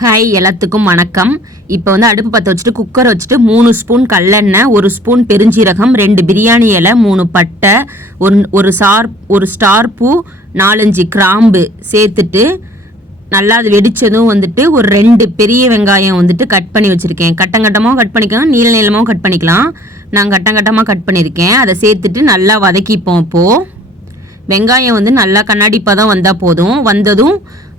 Hi எல்லாத்துக்கும் வணக்கம். இப்போ வந்து அடுப்பு பற்ற வச்சுட்டு குக்கர் வச்சுட்டு 3 ஸ்பூன் கல்லெண்ணெய், 1 ஸ்பூன் பெருஞ்சீரகம், 2 பிரியாணி இலை, 3 பட்டை, ஒரு ஸ்டார் பூ, 4-5 கிராம்பு சேர்த்துட்டு நல்லா அது வெடித்ததும் வந்துட்டு ஒரு 2 பெரிய வெங்காயம் வந்துட்டு கட் பண்ணி வச்சுருக்கேன். கட்டங்கட்டமாக கட் பண்ணிக்கலாம், நீள நீளமாகவும் கட் பண்ணிக்கலாம். நான் கட்டங்கட்டமாக கட் பண்ணியிருக்கேன். அதை சேர்த்துட்டு நல்லா வதக்கிப்போம். இப்போது வெங்காயம் வந்து நல்லா கண்ணாடி பதம் வந்தால் போதும். வந்ததும்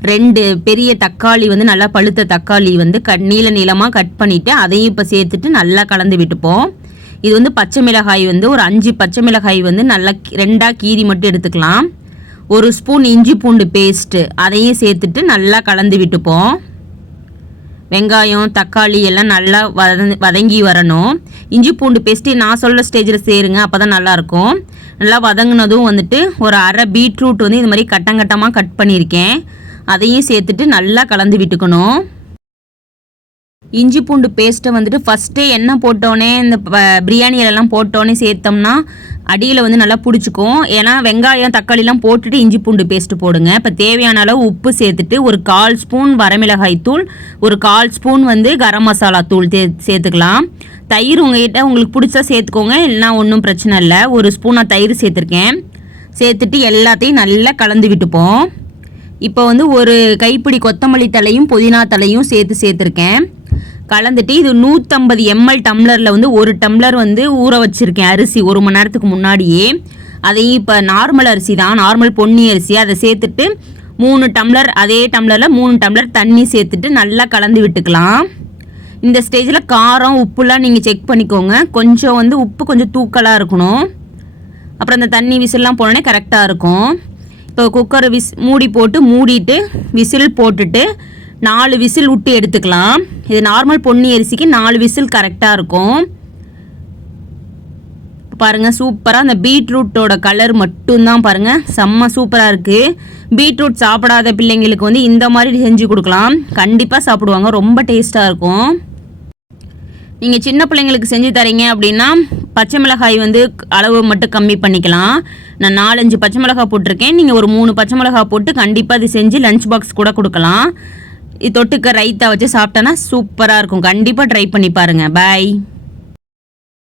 2 பெரிய தக்காளி வந்து நல்லா பழுத்த தக்காளி வந்து நீள நீளமாக கட் பண்ணிவிட்டு அதையும் இப்போ சேர்த்துட்டு நல்லா கலந்து விட்டுப்போம். இது வந்து பச்சை மிளகாய் வந்து ஒரு 5 பச்சை மிளகாய் வந்து நல்லா 2ஆக கீரி மட்டும் எடுத்துக்கலாம். 1 ஸ்பூன் இஞ்சி பூண்டு பேஸ்ட்டு அதையும் சேர்த்துட்டு நல்லா கலந்து விட்டுப்போம். வெங்காயம் தக்காளி எல்லாம் நல்லா வதங்கி வரணும். இஞ்சி பூண்டு பேஸ்ட்டு நான் சொல்கிற ஸ்டேஜில் சேருங்க, அப்போ தான் நல்லாயிருக்கும். நல்லா வதங்கினதும் வந்துட்டு ஒரு அரை பீட்ரூட் வந்து இது மாதிரி கட்டங்கட்டமாக கட் பண்ணியிருக்கேன். அதையும் சேர்த்துட்டு நல்லா கலந்து விட்டுக்கணும். இஞ்சி பூண்டு பேஸ்ட்டை வந்துட்டு ஃபஸ்ட்டே எண்ணெய் போட்டோன்னே இந்த பிரியாணியிலலாம் போட்டோன்னே சேர்த்தோம்னா அடியில் வந்து நல்லா பிடிச்சிக்கும். ஏன்னா வெங்காயம் தக்காளிலாம் போட்டுட்டு இஞ்சி பூண்டு பேஸ்ட்டு போடுங்க. இப்போ தேவையான அளவு உப்பு சேர்த்துட்டு ஒரு 1/4 ஸ்பூன் வரமிளகாய் தூள், ஒரு 1/4 ஸ்பூன் வந்து கரம் மசாலா தூள் சேர்த்துக்கலாம். தயிர் உங்கள்கிட்ட உங்களுக்கு பிடிச்சா சேர்த்துக்கோங்க, இல்லைனா ஒன்றும் பிரச்சனை இல்லை. 1 ஸ்பூனாக தயிர் சேர்த்துருக்கேன். சேர்த்துட்டு எல்லாத்தையும் நல்லா கலந்து விட்டுப்போம். இப்போ வந்து ஒரு கைப்பிடி கொத்தமல்லி தலையும் புதினா தலையும் சேர்த்துருக்கேன். கலந்துட்டு இது 150 ml டம்ளரில் வந்து 1 டம்ளர் வந்து ஊற வச்சுருக்கேன் அரிசி 1 மணி நேரத்துக்கு முன்னாடியே. அதையும் இப்போ நார்மல் அரிசி தான், நார்மல் பொன்னி அரிசி, அதை சேர்த்துட்டு 3 டம்ளர் அதே டம்ளரில் 3 டம்ளர் தண்ணி சேர்த்துட்டு நல்லா கலந்து விட்டுக்கலாம். இந்த ஸ்டேஜில் காரம் உப்புலாம் நீங்கள் செக் பண்ணிக்கோங்க. கொஞ்சம் வந்து உப்பு கொஞ்சம் தூக்கலாக இருக்கணும். அப்புறம் அந்த தண்ணி விசில்லாம் போனோடனே கரெக்டாக இருக்கும். இப்போ குக்கரை மூடி போட்டு மூடிட்டு விசில் போட்டுட்டு 4 விசில் விட்டு எடுத்துக்கலாம். இது நார்மல் பொன்னி அரிசிக்கு 4 விசில் கரெக்டாக இருக்கும். பாருங்கள், சூப்பராக அந்த பீட்ரூட்டோட கலர் மட்டும்தான் பாருங்கள், செம்ம சூப்பராக இருக்குது. பீட்ரூட் சாப்பிடாத பிள்ளைங்களுக்கு வந்து இந்த மாதிரி செஞ்சு கொடுக்கலாம், கண்டிப்பாக சாப்பிடுவாங்க, ரொம்ப டேஸ்ட்டாக இருக்கும். நீங்கள் சின்ன பிள்ளைங்களுக்கு செஞ்சு தரீங்க அப்படின்னா பச்சை மிளகாய் வந்து அளவு மட்டும் கம்மி பண்ணிக்கலாம். நான் 4-5 பச்சை மிளகாய் போட்டிருக்கேன். நீங்கள் ஒரு 3 பச்சை மிளகாய் போட்டு கண்டிப்பாக இது செஞ்சு லஞ்ச் பாக்ஸ் கூட கொடுக்கலாம். இது தொட்டுக்க ரைத்தா வச்சு சாப்பிட்டோன்னா சூப்பராக இருக்கும். கண்டிப்பாக ட்ரை பண்ணி பாருங்கள். பாய்.